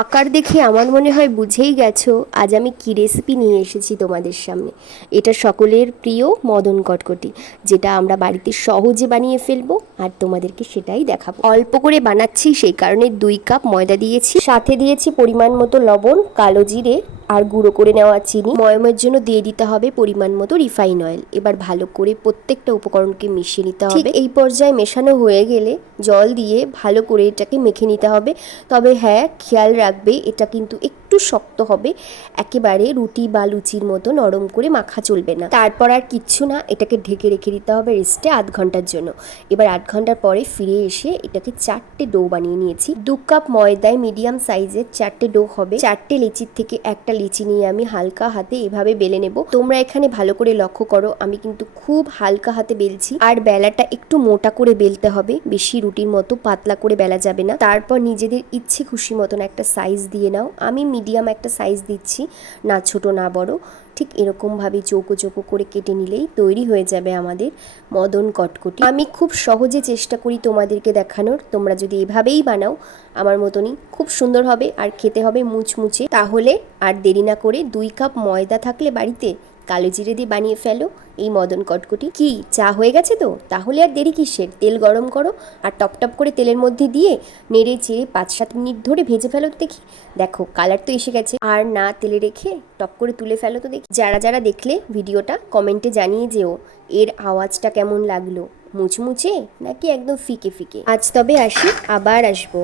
আকার দেখে আমার মনে হয় বুঝেই গেছো আজ আমি কি রেসিপি নিয়ে এসেছি তোমাদের সামনে। এটা সকলের প্রিয় মদন কটকটি, যেটা আমরা বাড়িতে সহজে বানিয়ে ফেলবো আর তোমাদেরকে সেটাই দেখাবো। অল্প করে বানাচ্ছি, সেই কারণে 2 কাপ ময়দা দিয়েছি, সাথে দিয়েছি পরিমাণ মতো লবণ, কালো জিরে আর গুঁড়ো করে নেওয়া চিনি। ময়মের জন্য দিয়ে দিতে হবে পরিমাণ মতো রিফাইন অয়েল। এবার ভালো করে প্রত্যেকটা উপকরণকে মিশিয়ে নিতে হবে। এই পর্যায়ে মেশানো হয়ে গেলে জল দিয়ে ভালো করে এটাকে মেখে নিতে হবে। তবে হ্যাঁ, খেয়াল রাখবে এটা কিন্তু একটু শক্ত হবে, একেবারে রুটি বা লুচির মতো নরম করে মাখা চলবে না। তারপর আর কিচ্ছু না, এটাকে ঢেকে রেখে দিতে হবে রেস্টে 8 ঘন্টার জন্য। এবার 8 ঘন্টার পরে ফিরে এসে এটাকে 4টে ডো বানিয়ে নিয়েছি। 2 কাপ ময়দায় মিডিয়াম সাইজের 4টে ডো হবে। 4টে লিচির থেকে একটা লিচি নিয়ে আমি হালকা হাতে এভাবে বেলে নেব। তোমরা এখানে ভালো করে লক্ষ্য করো, আমি কিন্তু খুব হালকা হাতে বেলছি। আর বেলাটা একটু মোটা করে বেলতে হবে, বেশি রুটির মতো পাতলা করে বেলা যাবে না। তারপর নিজেদের ইচ্ছে খুশি মতন একটা সাইজ দিয়ে নাও। আমি মিডিয়াম একটা সাইজ দিচ্ছি, না ছোট না বড়। ঠিক এরকমভাবে চৌকো চৌকো করে কেটে নিলেই তৈরি হয়ে যাবে আমাদের মদন কটকটি। আমি খুব সহজে চেষ্টা করি তোমাদেরকে দেখানোর, তোমরা যদি এভাবেই বানাও আমার মতনই খুব সুন্দর হবে আর খেতে হবে মুচমুচে। তাহলে আর দেরি না করে 2 কাপ ময়দা থাকলে বাড়িতে কালো জিরে দিয়ে বানিয়ে ফেলো এই মদন কটকটি। কি চা হয়ে গেছে তো? তাহলে আর দেরি কিসের? তেল গরম করো আর টপ টপ করে তেলের মধ্যে দিয়ে নেড়ে চেড়ে 5-7 মিনিট ধরে ভেজে ফেলো তো দেখি। দেখো কালার তো এসে গেছে। আর না তেলে রেখে টপ করে তুলে ফেলো তো দেখি। যারা যারা দেখলে ভিডিওটা কমেন্টে জানিয়ে যেও এর আওয়াজটা কেমন লাগলো, মুচমুচে নাকি একদম ফিকে ফিকে। আজ তবে আসি, আবার আসবো।